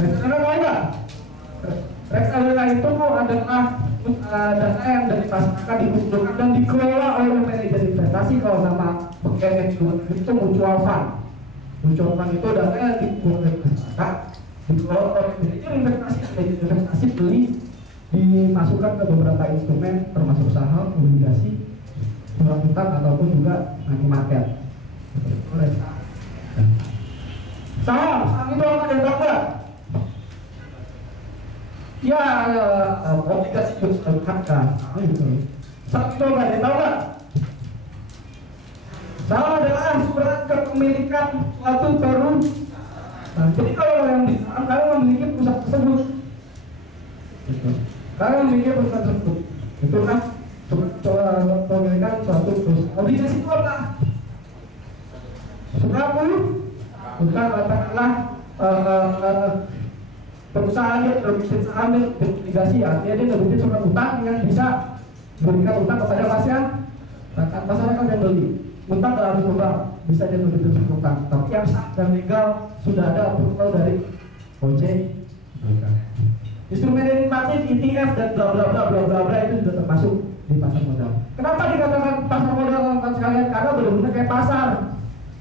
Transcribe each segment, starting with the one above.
Reksadana tahu nggak? Reksadana itu adalah dana yang dari masyarakat dikumpulkan dan dikelola oleh manajer investasi. Kalau nama pengen itu mutual fund. Mutual fund itu dana yang dikumpulkan dari masyarakat, dikelola oleh manajer investasi beli, dimasukkan ke beberapa instrumen termasuk saham, obligasi, surat utang ataupun juga money market. Saham itu apa yang tahu nggak? Ya, obligasi harga. Saham itu apa yang tahu nggak? Saham adalah surat kepemilikan suatu perusahaan. Jadi kalau yang di saham kalian memiliki perusahaan tersebut, kalian memiliki perusahaan tersebut, itu kan surat kepemilikan suatu perusahaan. Obligasi itu apa? Surat bukan katakanlah perusahaan yang terbitin saham dan obligasi, artinya dia terbitin surat utang yang bisa berikan utang kepada masyarakat yang beli. Utang tidak harus berubah, bisa dia terbitin surat utang. Tapi yang sah dan legal sudah ada approval dari OJK. Instrumen derivatif, ETF dan bla bla bla bla bla bla itu sudah termasuk di pasar modal. Kenapa dikatakan pasar modal teman sekalian? Karena benar-benar kayak pasar.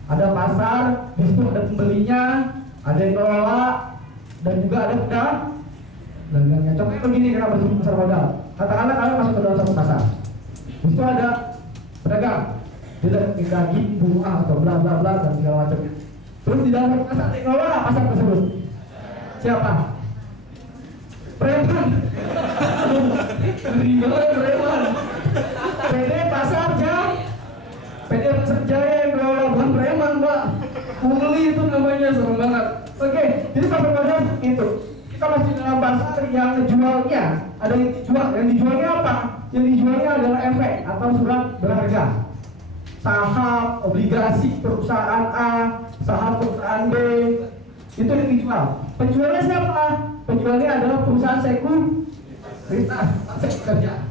Ada pasar, di situ ada pembelinya, ada yang kelola, dan juga ada pedagangnya. Contohnya begini, kenapa disebut pasar modal? Katakanlah kalian masuk ke dalam satu pasar, di situ ada pedagang, dia daging, buah atau bla bla bla dan segala macamnya. Terus di dalam pasar yang kelola pasar tersebut siapa? Preman. Preman. PD pasar Jaya yang kelola, bukan preman, Pak. Pungli itu namanya, serem banget. Oke, jadi pasar modal itu. Kita masih dalam pasar yang jualnya, ada yang dijual. Yang dijualnya apa? Yang dijualnya adalah efek atau surat berharga. Saham, obligasi perusahaan A, saham perusahaan B, itu yang dijual. Penjualnya siapa? Penjualnya adalah perusahaan sekuritas, kerja.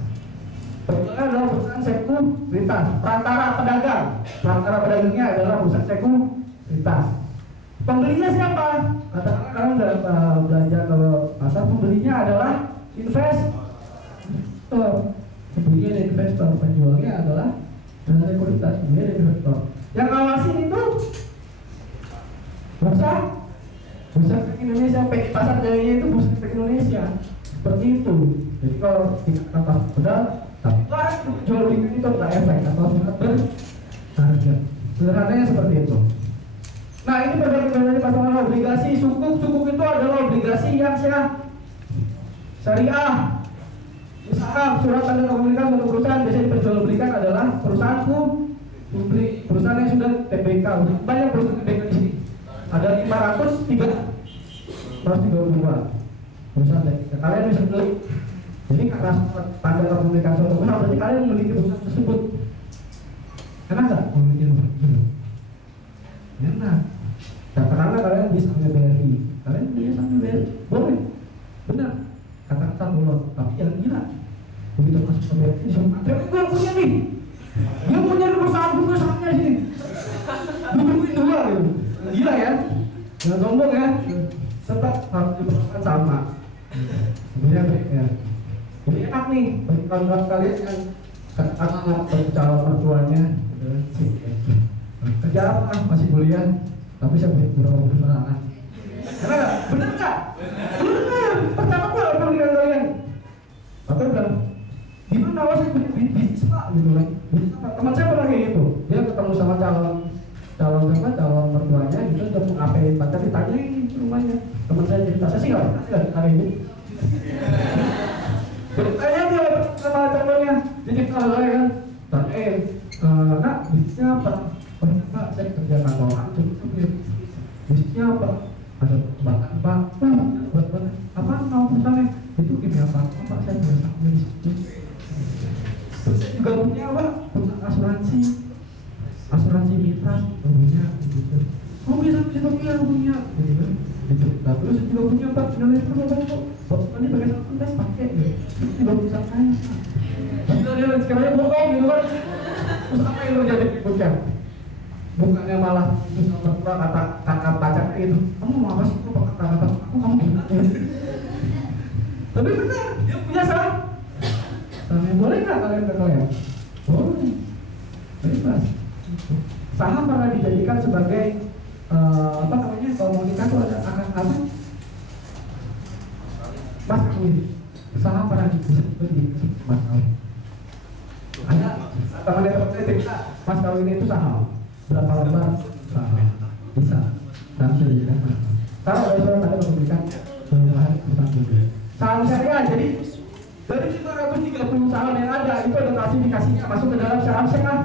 Penjualnya adalah perusahaan sekuritas, perantara pedagang. Perantara pedagangnya adalah perusahaan sekuritas. Pembelinya siapa? Katakanlah kalian udah belanja ke pasar, pembelinya adalah investor. Pembelinya adalah investor, penjualnya adalah sekuritas, pembelinya adalah investor. Yang ngawasin itu bursa Efek Indonesia, PT Pasar Jaya itu bursa efek Indonesia. Seperti itu. Jadi kalau dikatakan pasar modal, tapi jual belikan itu adalah efek atau surat berharga. Sederhananya seperti itu. Nah, ini perbedaan dari pasar modal obligasi. Sukuk itu adalah obligasi yang syariah. Saham, surat tanda kepemilikan untuk perusahaan biasanya diperjualbelikan adalah perusahaan publik, perusahaan yang sudah TBK. Banyak perusahaan TBK di sini. Ada 532 perusahaan TBK. Kalian bisa beli. Jadi karena tanda kepemilikan suatu perusahaan, berarti kalian memiliki perusahaan tersebut. Enak nggak memiliki perusahaan tersebut? Enak. Katakanlah kalian bisa BRI, kalian bisa BRI, boleh, benar. Kata-kata boleh, tapi yang gila begitu masuk ke BRI, semua gue punya nih, dia punya perusahaannya sini, dudukin dua gitu, gila ya, jangan sombong ya, tetap harus diperlukan sama. Kemudian ya, jadi enak nih bagi kawan-kawan kalian yang katakanlah calon mertuanya kerja apa, masih kuliah, tapi saya punya beberapa perusahaan. Karena nggak, bener nggak? Bener. Pertama gue apa dengan kalian? Tapi bilang, gimana awalnya bisnis pak gitu kan? Teman saya pernah kayak gitu. Dia ketemu sama calon mertuanya gitu, untuk mengapain pacar, ditanyain rumahnya. Teman saya cerita, saya sih nggak hari ini. Tanya dia sama calonnya, jadi kalau saya kan, tanyain, nak bisnisnya apa? Pak, saya kerja kantoran, bisnisnya apa? Ada bahan pak, buat apa? Mau pesannya? Itu kimia apa? Pak, saya biasa di situ. Saya juga punya apa? Asuransi mitra, punya gitu. Oh bisa punya, gitu. Terus juga punya pak, nilai itu kok ini pakai santai pakai gitu. Juga bisa kaya. Dia sekarang bohong gitu kan? Terus apa yang terjadi berikutnya? Bukannya malah itu sama kata pacarnya itu, kamu mau apa sih? Kata aku kamu gimana? dijadikan sebagai apa namanya, kalau mau nikah tuh ada akan apa? Mas kawin. Saham pernah disebut di mas kawin. Ada teman mas kawin itu saham. Berapa lembar saham? Bisa. Dan dijadikan mas kawin. Kalau ada surat tanda memberikan bahan utang budi. Saham syariah, jadi dari 730 saham yang ada itu ada klasifikasinya masuk ke dalam saham syariah.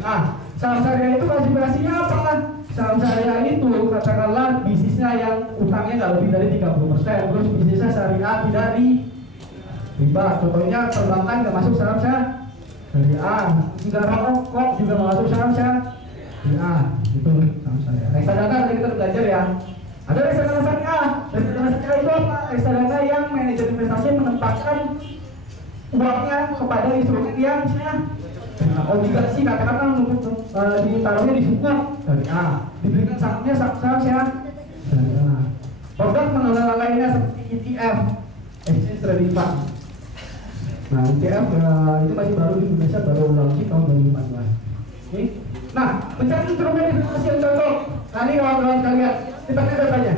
A. Saham syariah itu klasifikasinya apa kan? Saham syariah itu katakanlah bisnisnya yang utangnya nggak lebih dari 30%, terus bisnisnya syariah tidak di riba. Contohnya perbankan nggak masuk saham syariah, juga rokok juga masuk saham syariah. Itu saham syariah. Reksadana tadi kita belajar ya. Ada reksadana syariah. Reksadana syariah itu apa? Reksadana yang manajer investasi menempatkan uangnya kepada instrumen yang obligasi, katakanlah ditaruhnya di sukuk syariah, diberikan sahamnya saham syariah. Produk pengelola lainnya seperti ETF, Exchange Traded Fund. Nah, ETF itu masih baru di Indonesia, baru launching tahun 2014. Oke. Nah, mencari instrumen investasi yang cocok. Nah, ini kawan-kawan sekalian, kita lihat datanya.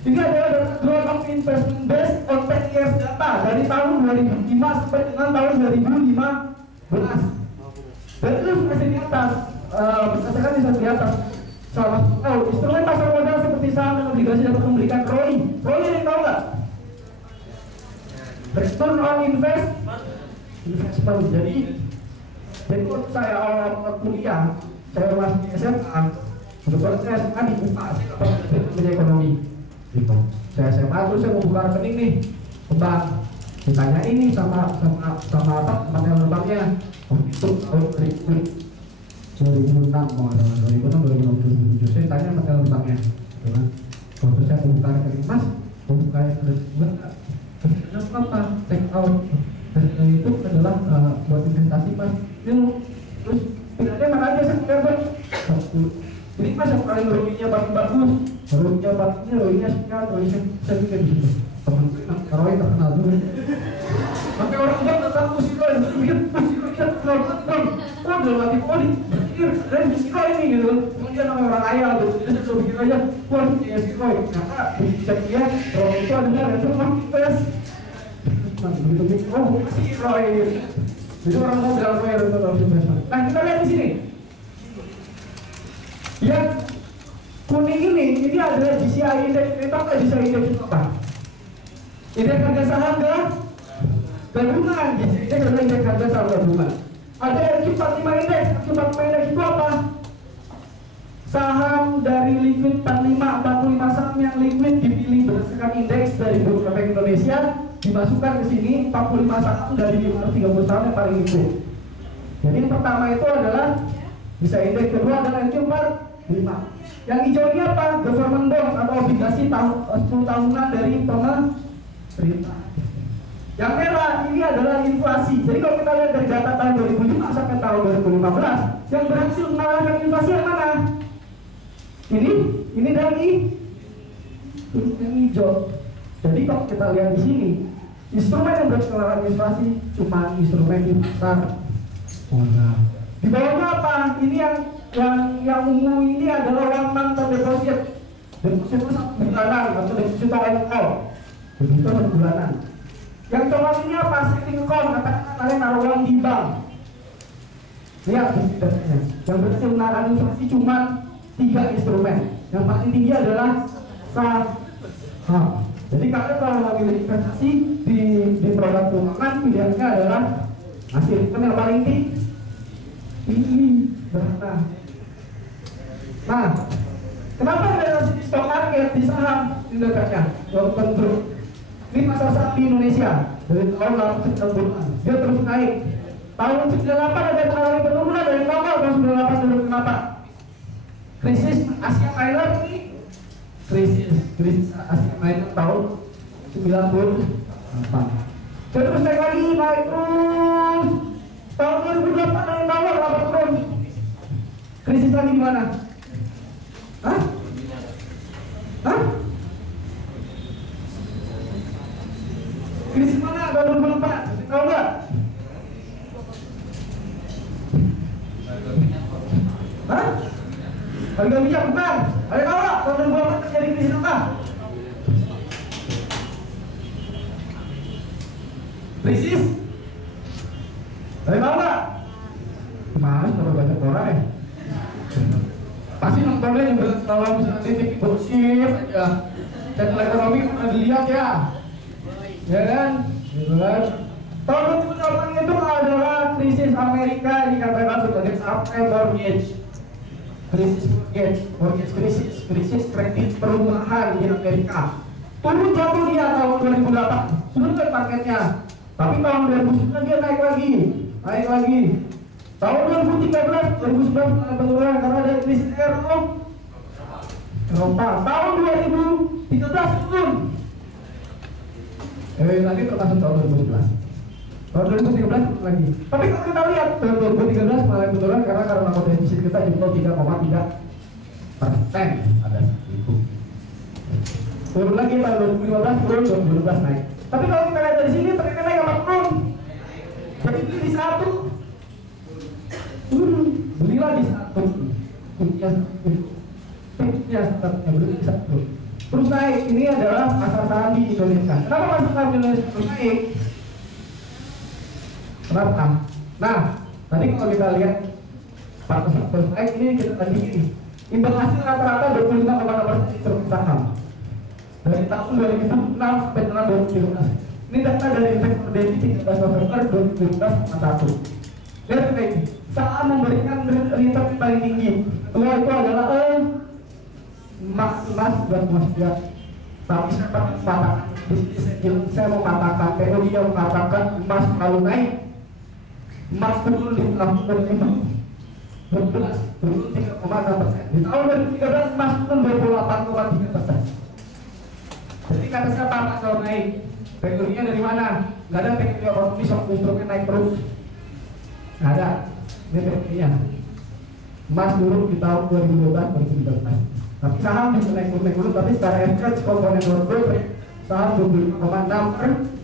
Ini adalah growth of investment based on 10 years data dari tahun 2005 sampai dengan tahun 2015. Dan itu masih di atas, berdasarkan di atas. Salah satu instrumen pasar modal seperti saham dan obligasi dapat memberikan ROI. ROI yang tahu nggak? Return on investment. Jadi waktu saya awal kuliah, saya masih SMA, kebetulan saya SMA dibuka, saya dapat punya ekonomi. Gitu. Saya SMA terus saya mau buka rekening nih, ke bank. Ditanya ini sama apa materi banknya. Oh itu tahun 2006 mau ada 2006 saya tanya materi banknya. Waktu saya mau buka rekening, Mas mau buka rekening enggak? Kenapa apa? Take out. Itu adalah buat investasi Mas. Terus pilihnya mana aja saya buka. Jadi Mas yang paling ROI-nya paling bagus, ROI-nya sekian, ROI-nya saya bikin di situ. Teman ROI terkenal dulu. Sampai orang tua tetap musik ROI, mikir musik ROI kan terkenal. Wah udah mati poli, berpikir dari musik ROI ini gitu. Kemudian nama orang kaya gitu, jadi saya pikir aja, wah ini musik ROI. Karena bisa dia ROI itu adalah return on invest. Nah begitu mikir, oh musik ROI. Jadi orang mau bilang ROI return on investment. Nah kita lihat di sini. Yang kuning ini adalah GCI Index. Kita tahu nggak GCI Index itu apa? Indeks harga saham gabungan. GCI Index adalah indeks harga saham gabungan. Ada RQ45 Index. RQ45 Index itu apa? Saham dari liquid 45 saham yang liquid dipilih berdasarkan indeks dari Bursa Efek Indonesia, dimasukkan ke sini 45 saham dari 530 saham yang paling liquid. Jadi yang pertama itu adalah bisa indeks, kedua adalah RQ45. Yang hijau ini apa? Government bonds atau obligasi 10 tahunan dari pemerintah. Yang merah ini adalah inflasi. Jadi kalau kita lihat dari data tahun 2005 sampai tahun 2015, yang berhasil mengalahkan inflasi yang mana? Ini dari yang hijau. Jadi kalau kita lihat di sini, instrumen yang berhasil mengalahkan inflasi cuma instrumen di pasar modal. Di bawahnya apa? Ini yang ungu ini adalah one month deposit. Deposit itu 1 bulanan atau deposit all. Begitu 1 bulanan. Yang coklat ini apa? Saving account. Katakan kalian naruh uang di bank. Lihat datanya. Yang berhasil menahan inflasi cuma 3 instrumen. Yang paling tinggi adalah saham. Jadi kalian kalau mau pilih investasi di produk keuangan, pilihannya adalah hasil yang paling tinggi. Ini berapa? Nah, kenapa ada di stock market di saham di dekatnya? Ini pasar saham di Indonesia dari tahun 1990-an dia terus naik. Tahun 98 ada mengalami penurunan dari normal, tahun 98 dulu kenapa? Krisis Asia Minor ini krisis Asia Minor tahun 98. Dia terus naik lagi, naik terus. Tahun 2008 ada bawah kenapa turun? Krisis lagi di mana? Hah? Krisis mana tahun 2004? Tahu nggak? Hah? Harga minyak bukan. Ada tahu nggak tahun 2008 terjadi krisis apa? Krisis. Ada tahu nggak? Mas, terlalu banyak orang ya. Pasti nontonnya juga selalu titik gosip aja. Channel ekonomi pernah dilihat ya. Ya kan? Gitu kan? Tahun 2008 itu adalah krisis Amerika dikatakan sebagai September Mortgage. Krisis kredit perumahan di Amerika. Turun jatuh dia tahun 2008, turun ke paketnya. Tapi tahun 2009 dia naik lagi. Tahun 2013, 2011 penurunan karena ada krisis Eropa. Tahun 2013 turun. Lagi termasuk tahun 2011. Tahun 2013 lagi. Tapi kalau kita lihat tahun 2013 malah turun karena kode defisit kita jumlah 3,3%. Ada itu. Turun lagi tahun 2015 turun, 2012 naik. Tapi kalau kita lihat dari sini ternyata naik apa turun? Jadi beli di satu, belilah di satu, beli di satu. Terus naik. Ini adalah pasar saham di Indonesia. Kenapa pasar saham di Indonesia terus naik? Kenapa? Nah, tadi kalau kita lihat pasar saham terus naik, ini kita tadi ini. Imbal hasil rata-rata 25,6% di saham. Dari tahun 2006 sampai tahun 2015. Ini data dari investor defisit 13 November 2015. Lihat ini, saham memberikan return paling tinggi. Kedua itu adalah emas buat emas juga. Tapi saya mau katakan, teknologi yang mengatakan emas kalau naik, emas turun di tahun 2015 turun 3,6%. Di tahun 2013 emas turun 28,3%. Jadi kata siapa emas kalau naik? Teknologinya dari mana? Nggak ada teknologi ekonomi instrumen naik terus. Nggak ada. Ini teknologinya. Emas turun di tahun 2012-2013. Tapi saham bisa naik turun, tapi secara average komponen global saham 25,6%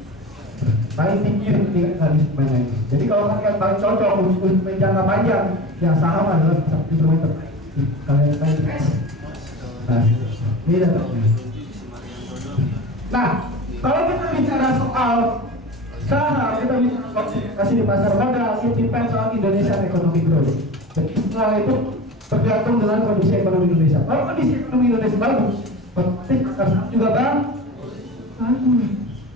paling tinggi dari semuanya. Jadi kalau kalian paling cocok untuk jangka panjang, yang saham adalah instrumen terbaik. Kalian paling best. Nah, ini datanya. Nah, kalau kita bicara soal saham, kita bisa kasih di pasar modal, it depends on Indonesian economic growth. Jadi semua itu tergantung dengan kondisi ekonomi Indonesia. Kalau kondisi ekonomi Indonesia bagus, otomatis pasar saham juga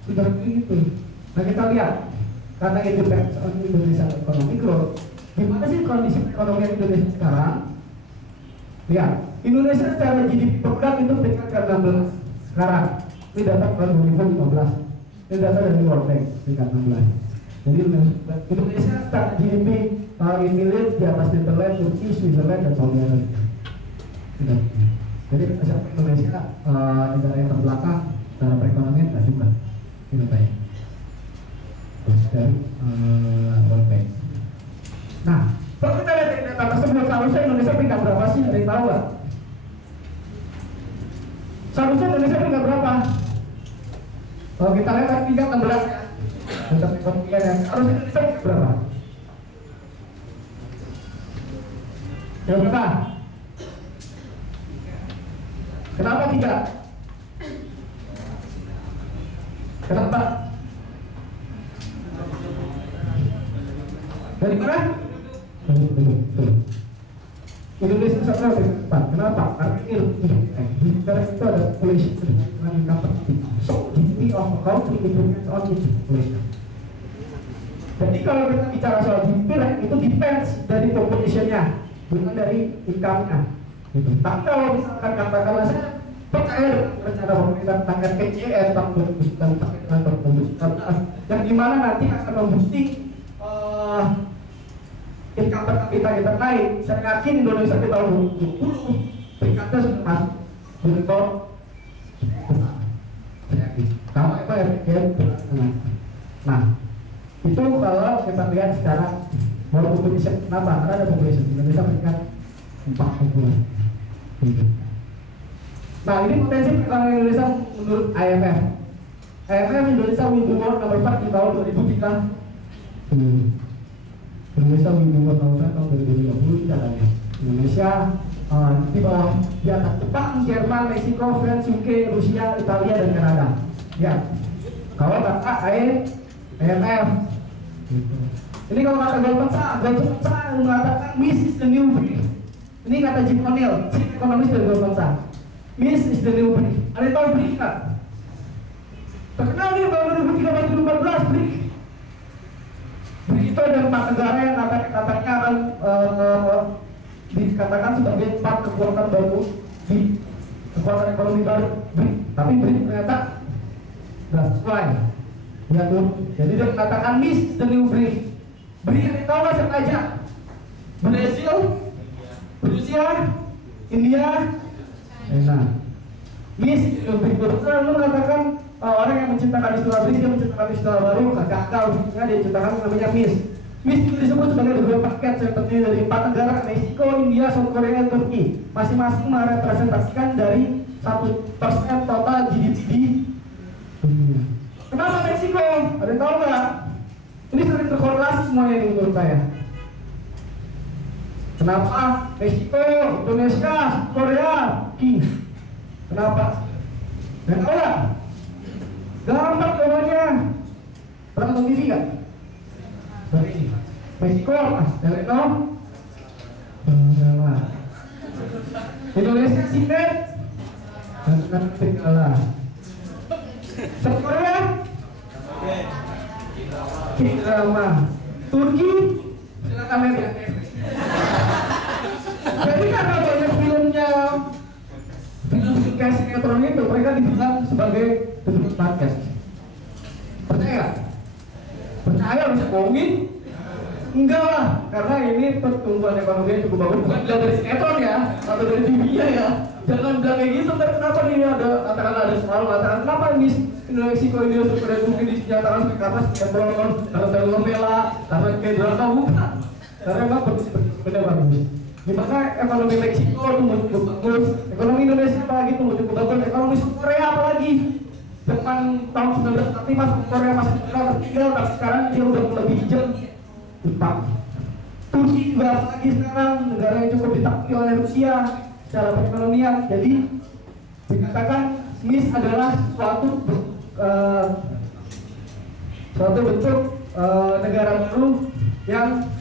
sudah begitu. Nah kita lihat, karena it depends on Indonesia economic growth, gimana sih kondisi ekonomi Indonesia sekarang? Lihat, Indonesia secara GDP per bulan itu peringkat ke-16 sekarang. Ini data tahun 2015. Ini data dari World Bank peringkat 16. Jadi Indonesia secara GDP tahun ini di atas Netherlands, Turki, Switzerland, dan Saudi Arabia. Jadi Indonesia negara yang terbelakang secara perekonomian tidak juga. Ini banyak. Terus dari World Bank. Nah, kalau kita lihat data tersebut, seharusnya Indonesia peringkat berapa sih? Ada yang tahu nggak? Seharusnya Indonesia peringkat berapa? Kalau kita lihat peringkat 16 ya. Data perekonomian yang harusnya Indonesia peringkat berapa? Yang berapa? Kenapa 3? Kenapa? Dari mana? Indonesia sangat cepat. Kenapa? Karena ini negara itu ada population dengan income. So GDP of a country depends on its population. Jadi kalau kita bicara soal GDP itu depends dari populationnya, bukan dari income-nya. Gitu. Tapi kalau misalkan katakanlah saya percaya rencana pemerintah tentang RPJMD tahun 2019 sampai 2019 yang dimana nanti akan membukti income per kapita kita naik. Saya yakin Indonesia di tahun 2020 peringkatnya sudah masuk di rekor. Saya yakin. Kalau itu RPJMD. Nah, itu kalau kita lihat sekarang baru population. Kenapa? Karena ada population Indonesia peringkat 40. Nah, ini potensi perekonomian Indonesia menurut IMF. IMF Indonesia will be world number 4 di tahun 2003. Indonesia will be world number 4 tahun 2050 caranya. Indonesia di bawah, di atas Jepang, Jerman, Meksiko, France, UK, Rusia, Italia, dan Kanada. Ya, kalau kata IMF. Ini kalau kata Goldman Sachs mengatakan Miss is the new brick. Ini kata Jim O'Neill, chief ekonomis dari Goldman Sachs. Miss is the new brick. Ada yang tahu brick nggak? Terkenal nih tahun 2013-2014 brick. Brick itu ada 4 negara yang katanya akan dikatakan sebagai 4 kekuatan baru di kekuatan ekonomi baru BRIC. Tapi BRIC ternyata nggak sesuai. Ya tuh. Jadi dia mengatakan Miss the new BRIC. BRIC yang tahu nggak siapa aja? Brazil, Rusia, India, China. Miss the new BRIC. Lalu mengatakan orang yang menciptakan istilah BRIC, dia menciptakan istilah baru, gagal. Dia ciptakan namanya Miss. Miss itu disebut sebagai beberapa paket yang terdiri dari 4 negara, Meksiko, India, South Korea, dan Turki. Masing-masing merepresentasikan dari 1% total GDP di dunia. Kenapa Meksiko? Ada yang tahu nggak? Ini sering terkorelasi semuanya ini menurut saya. Kenapa Meksiko, Indonesia, Korea, Turki? Kenapa? Dan tahu nggak? Gampang jawabannya. Pernah nonton TV nggak? Meksiko, Delano, Indonesia, Singapura, dan Tinggalah. South Korea, K-drama. Turki, silakan lihat. Jadi karena banyak filmnya, film kayak sinetron itu, mereka dibilang sebagai bentuk market. Percaya? Percaya bisa bohongin? Enggak lah, karena ini pertumbuhan ekonominya cukup bagus. Bukan bilang dari sinetron ya, atau dari TV ya. Jangan bilang kayak gitu, kenapa nih ada, katakanlah ada selalu mengatakan kenapa Miss Meksiko ini sudah mungkin dinyatakan karena sinetron, karena telenovela, karena kayak drama, bukan. Karena memang benar bagus. Gimana ekonomi Meksiko tumbuh cukup bagus, ekonomi Indonesia apalagi tumbuh cukup bagus, ekonomi Korea apalagi. Depan tahun 1945 Korea masih tertinggal, tapi sekarang dia udah mulai hijau. Jepang, Turki juga lagi sekarang negara yang cukup ditakuti oleh Rusia secara perekonomian. Jadi dikatakan Miss adalah suatu bentuk negara baru yang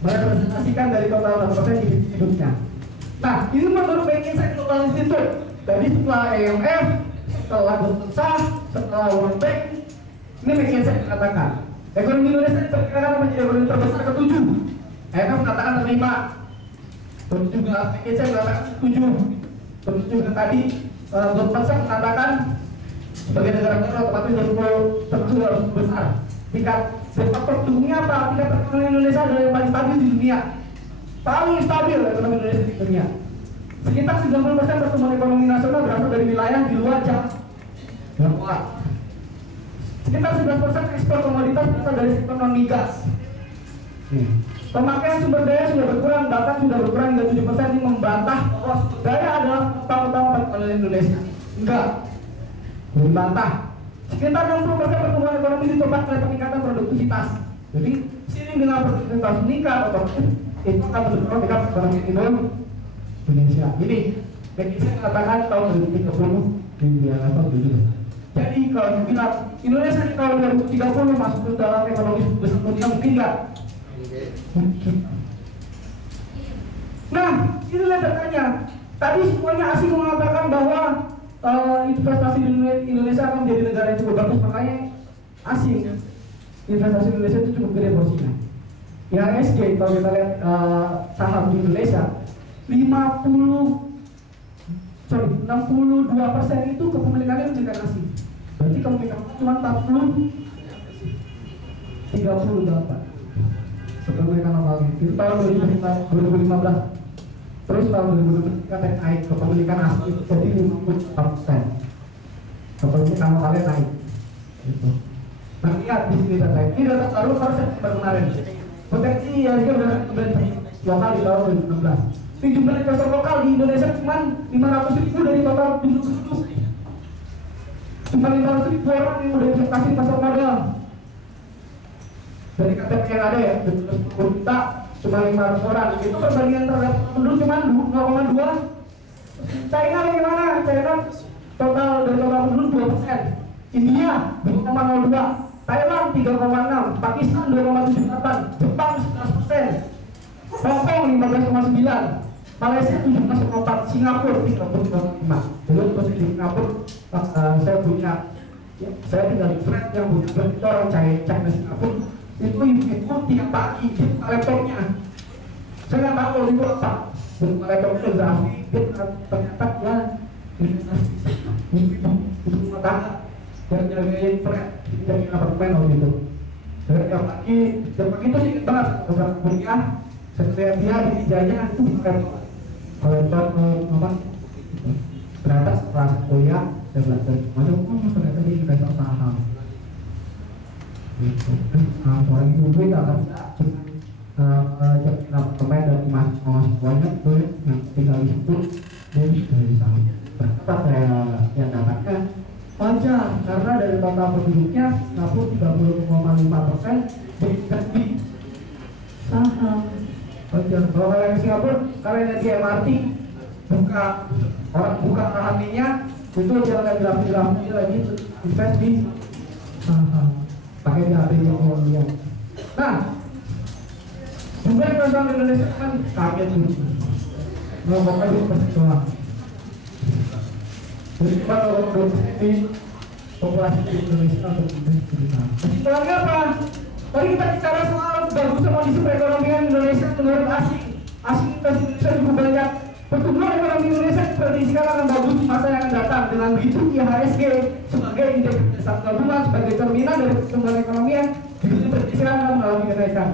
merepresentasikan dari total 6% hidupnya. Nah, ini menurut Bank Insight Global Institute. Jadi setelah IMF, setelah Goldman Sachs, setelah World Bank, ini Bank Insight mengatakan ekonomi Indonesia diperkirakan menjadi ekonomi terbesar ke-7. IMF mengatakan terima. Terus juga Bank Insight mengatakan 7. Terus juga tadi Goldman Sachs mengatakan sebagai negara baru otomatis harus besar. Tingkat pertumbuhannya apa? Tingkat ekonomi Indonesia adalah yang paling stabil di dunia. Paling stabil ekonomi Indonesia di dunia. Sekitar 90% pertumbuhan ekonomi nasional berasal dari wilayah di luar Jawa. Sekitar 11% ekspor komoditas berasal dari sektor non-migas. Pemakaian sumber daya sudah berkurang, bahkan sudah berkurang hingga 7%. Ini membantah bahwa sumber daya adalah utama perekonomian Indonesia. Enggak, membantah. Sekitar 60% pertumbuhan ekonomi ditopang oleh peningkatan produktivitas. Jadi seiring dengan produktivitas meningkat, otomatis itu akan mendorong tingkat ekonomi Indonesia. Ini Indonesia mengatakan tahun 2030 di level 7. Jadi kalau dibilang Indonesia di tahun 2030 masuk ke dalam ekonomi besar dunia, mungkin nggak? Mungkin. Nah, inilah datanya. Tadi semuanya asing mengatakan bahwa investasi di Indonesia akan menjadi negara yang cukup bagus, makanya asing investasi Indonesia itu cukup gede porsinya. IHSG kalau kita lihat saham di Indonesia 62% itu kepemilikannya menjadi asing. Berarti kepemilikan cuma 38 kepemilikan lokalnya. Itu tahun 2015. Terus tahun 2020 katanya naik kepemilikan asing jadi 54%. Kepemilikan lokalnya naik. Gitu. Nah, lihat di sini data ini data baru September kemarin. Potensi IHSG berdasarkan lokal di tahun 2016. Jumlah investor lokal di Indonesia cuma 500.000 dari total penduduk. Cuma 500.000 orang yang udah investasi di pasar modal. Dari KTP yang ada ya, 20 juta cuma 500 orang. Itu perbandingan terhadap penduduk cuma 0,2. China bagaimana? China total dari total penduduk 2%. India 2,02. Thailand 3,6. Pakistan 2,78. Jepang 11%. Hong Kong 15,9. Malaysia 17,4. Singapura 3,5. Belum terus di Singapura saya tinggal di flat yang punya flat itu orang China Singapura. Itu ibu tiap pagi di laptopnya. Saya nggak tahu itu apa. Laptopnya udah ternyata ya ibu rumah tangga yang jagain flat, jagain apartemen waktu itu. Saya tiap pagi itu sih banget orang kuliah. Saya dia di mejanya itu laptop. Kalau laptop apa? Ternyata setelah kuliah saya belajar masuk, ternyata dia investor saham. Gitu. Orang itu duit akan cuma pemain dan mahasiswanya itu yang tinggal di situ jadi dari saham. Ternyata saya yang dapatnya wajar karena dari total penduduknya Singapura 30,5% di saham. Wajar. Kalau kalian di Singapura, kalian di MRT buka sahamnya itu jangan grafik lagi invest di saham. Pakai di HP yang lihat. Nah, juga orang Indonesia kan kaget tuh. Ngomongnya di persetujuan. Jadi kalau di populasi di Indonesia untuk cerita. Kesimpulannya apa? Mari kita bicara soal bagusnya kondisi perekonomian Indonesia menurut asing. Asing Indonesia juga banyak. Pertumbuhan ekonomi Indonesia diprediksikan akan bagus di masa yang akan datang dengan begitu IHSG sebagai indeks dasar gabungan sebagai cerminan dari pertumbuhan ekonomi yang diprediksikan akan mengalami kenaikan.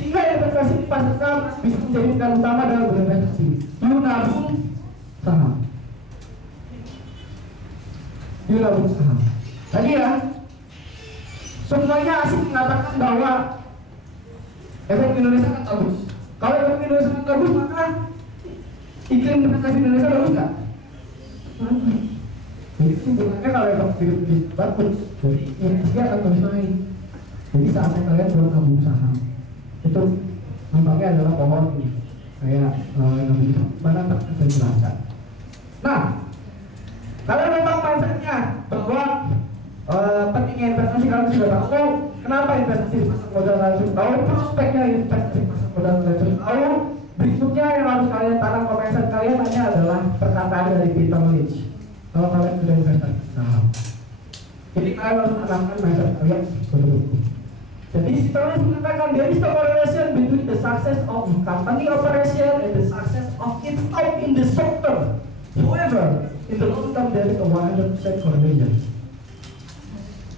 Sehingga investasi di pasar saham bisa menjadi pilihan utama dalam berinvestasi. Yuk nabung saham. Yuk nabung saham. Tadi ya, semuanya asing mengatakan bahwa efek Indonesia akan bagus. Kalau efek Indonesia akan bagus maka iklim investasi Indonesia bagus nggak? Jadi sebenarnya kalau yang bagus, jadi investasi akan terus naik. Jadi saatnya kalian buat nabung saham. Itu nampaknya adalah pohon ini, kayak nabung saham. Mana tak saya jelaskan. Nah, kalau memang mindsetnya bahwa pentingnya investasi kalian sudah tahu, kenapa investasi di pasar modal kalian sudah tahu, prospeknya investasi di pasar modal kalian sudah tahu. Berikutnya yang harus kalian tanam ke mindset kalian hanya adalah perkataan dari Peter Lynch. Kalau kalian sudah investasi saham, jadi kalian harus tanamkan mindset kalian betul-betul. Jadi Peter Lynch mengatakan there is no correlation between the success of company operation and the success of its stock in the short term. However, in the long term there is a 100% correlation.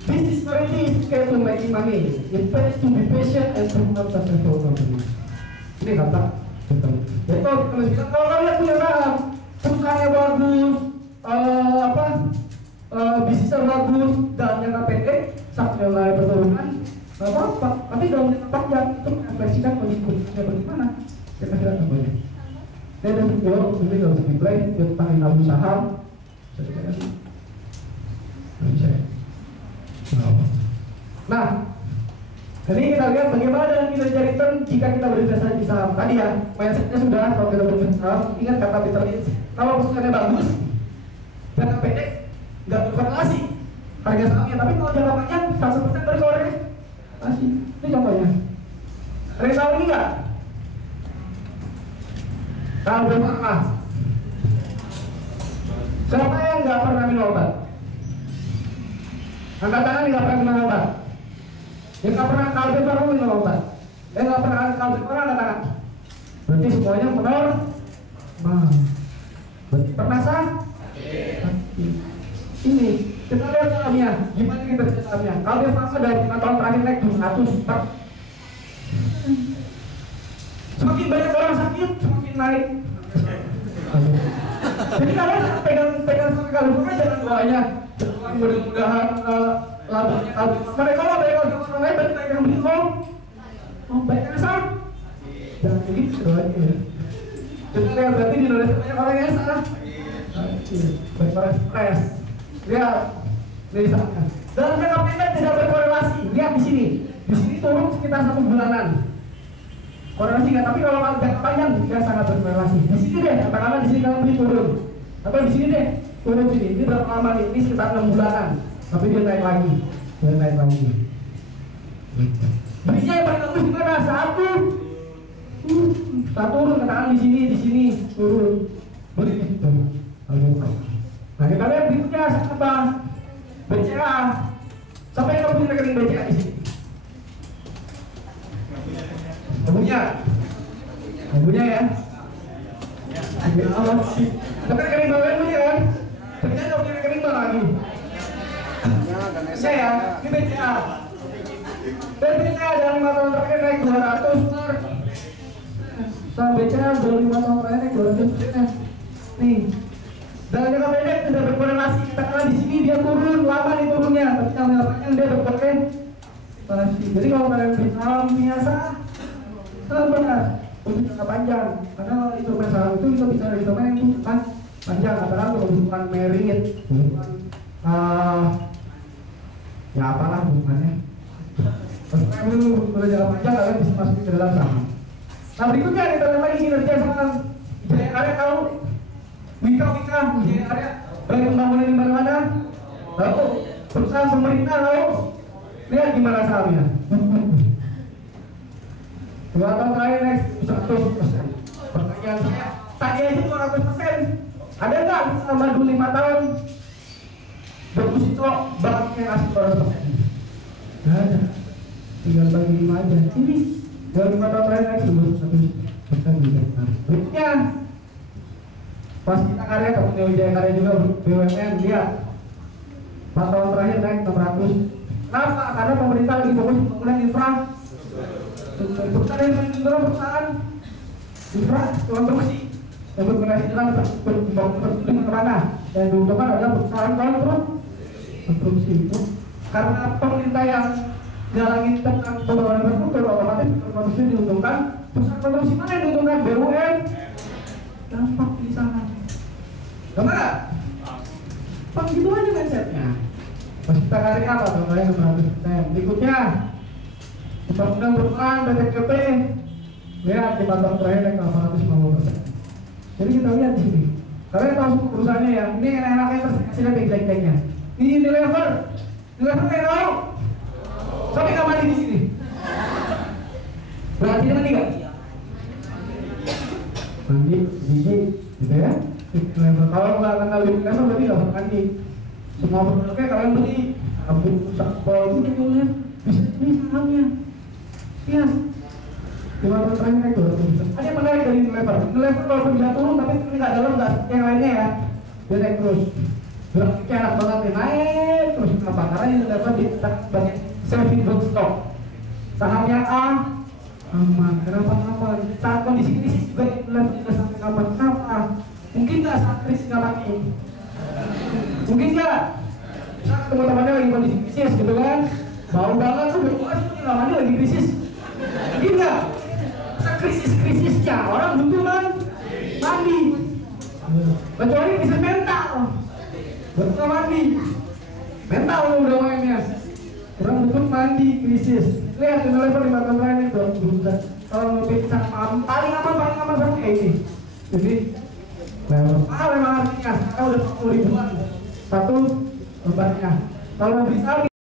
This disparity is key to making money. It pays to be patient and to have successful company. Ini kata. Jadi kalau kalian punya saham, perusahaannya bagus, bisnisnya bagus, dalam jangka pendek, saat nilai pertumbuhan, nggak apa-apa. Tapi dalam jangka panjang itu mengekspresikan kondisi perusahaannya bagaimana. Kita kira tambahnya. Ini ada video, ini nggak usah diplay, dia tentang nabung saham. Nah, jadi kita lihat bagaimana dengan kita cari return jika kita berinvestasi di saham. Tadi ya, mindsetnya sudah kalau kita berinvestasi saham. Ingat kata Peter Lynch, kalau perusahaannya bagus, jangka pendek nggak berkorelasi harga sahamnya, tapi kalau jangka panjang 100% berkorelasi. Ini contohnya. Ada yang tahu ini nggak? Kalau berapa? Siapa yang nggak pernah minum obat? Angkat tangan yang nggak pernah minum obat. Yang nggak pernah kalbe baru minum obat. Yang nggak pernah kalbe orang angkat tangan. Berarti semuanya menor. Berarti pernah sah? Ini kita lihat sahamnya. Gimana kita lihat sahamnya? Kalbe fase dari 5 tahun terakhir naik 200 per. Semakin banyak orang sakit, semakin naik. Jadi kalian pegang sampai kalbe jangan doanya. Mudah-mudahan labanya kalbe. Mereka lah banyak orang lain berarti mereka yang beli banyak yang sah. Jangan begitu doanya ya. Kita lihat berarti di Indonesia banyak orang yang sah. Banyak orang stres. Lihat dari sana. Dalam jangka pendek tidak berkorelasi. Lihat di sini. Di sini turun sekitar 1 bulanan. korelasi nggak, tapi kalau jangka panjang dia sangat berkorelasi. Di sini deh, katakanlah di sini kalian beli turun, atau di sini deh turun sini. Ini berapa lama nih? Ini sekitar 6 bulanan, tapi dia naik lagi, Belinya yang paling bagus gimana? Satu turun, katakan di sini turun, beli di situ. Nah, kita lihat berikutnya apa? BCA. Siapa yang punya rekening BCA di sini? Punya ya? Allah sih. Tapi rekening BWN punya kan? Ternyata nggak punya rekening BWN lagi. Saya ya, ini BCA. Dan BCA dalam 5 tahun terakhir naik 200 per. Sama BCA dalam 5 tahun terakhir naik 200%. Nih. Dalam jangka pendek sudah berkorelasi. Katakanlah di sini dia turun, lama nih turunnya, tapi dalam jangka panjang dia berkorelasi. Jadi kalau kalian beli saham biasa, benar untuk jangka panjang. Karena instrumen saham itu kita bicara instrumen yang bukan panjang, katakan bukan merit, bukan ya apalah bukannya. Kalau itu jangka panjang kalian bisa masuk ke dalam saham. Nah berikutnya kita lihat lagi kinerja saham. Ijaya Karya tahu? Wika Ijaya Karya pembangunan di mana-mana. Lalu perusahaan pemerintah tahu? Lihat gimana sahamnya. 2 tahun terakhir naik 100%. Pertanyaan saya, tadi aja 200%. Ada nggak selama 5 tahun deposito bank yang ngasih 200%? Nggak ada. Tinggal bagi 5 aja. Ini 5 tahun terakhir naik 100% juga. Berikutnya pas kita karya, kemudian Wijaya Karya juga BUMN, lihat 4 tahun terakhir naik 600. Kenapa? Karena pemerintah lagi fokus pembangunan perusahaan infra konstruksi yang berkoordinasi dengan pembangunan kemana yang diuntungkan adalah perusahaan konstruksi. Karena pemerintah yang jalani tentang pembangunan infrastruktur, otomatis konstruksi diuntungkan. Perusahaan konstruksi mana yang diuntungkan? BUMN. Dampak di sana. Gimana? Begitu aja mindsetnya. Pas kita cari apa? Contohnya 100%. Berikutnya pembangunan perusahaan BTKP. Lihat di tahun terakhir naik 850%. Jadi kita lihat di sini. Kalian tahu perusahaannya ya. Ini enak-enaknya terus kasih baik-baiknya. Ini Unilever kayak tahu. Sampai nggak mandi di sini. Berarti dia mandi nggak? Mandi, gigi, gitu ya. Kalau nggak kenal Unilever berarti nggak pernah mandi. Semua produknya kalian beli, sabun, sampel, gitu lihat. Bisa beli sahamnya. Iya. 5 tahun terakhir naik 200%. Ada yang menarik dari Unilever walaupun dia turun tapi nggak dalam nggak yang lainnya ya. Dia naik terus. Grafiknya enak banget nih, naik terus. Kenapa? Karena Unilever ditetap sebagai saving gold stock. Sahamnya aman. Kenapa? Saat kondisi krisis juga Unilever tidak sampai kapan? Kenapa? Mungkin nggak saat krisis nggak mati? Mungkin nggak? Saat teman-temannya lagi kondisi krisis gitu kan? Bau banget tuh, nggak mandi lagi krisis. Mungkin nggak? Krisis-krisisnya orang butuh mandi. Kecuali krisis mental, butuh mandi. Mental udah mainnya. Orang butuh mandi krisis. Lihat Unilever 5 tahun terakhir itu kalau mau bisa paling aman seperti ini. Jadi memang artinya sekarang udah 40 ribuan satu lembarnya. Kalau bisa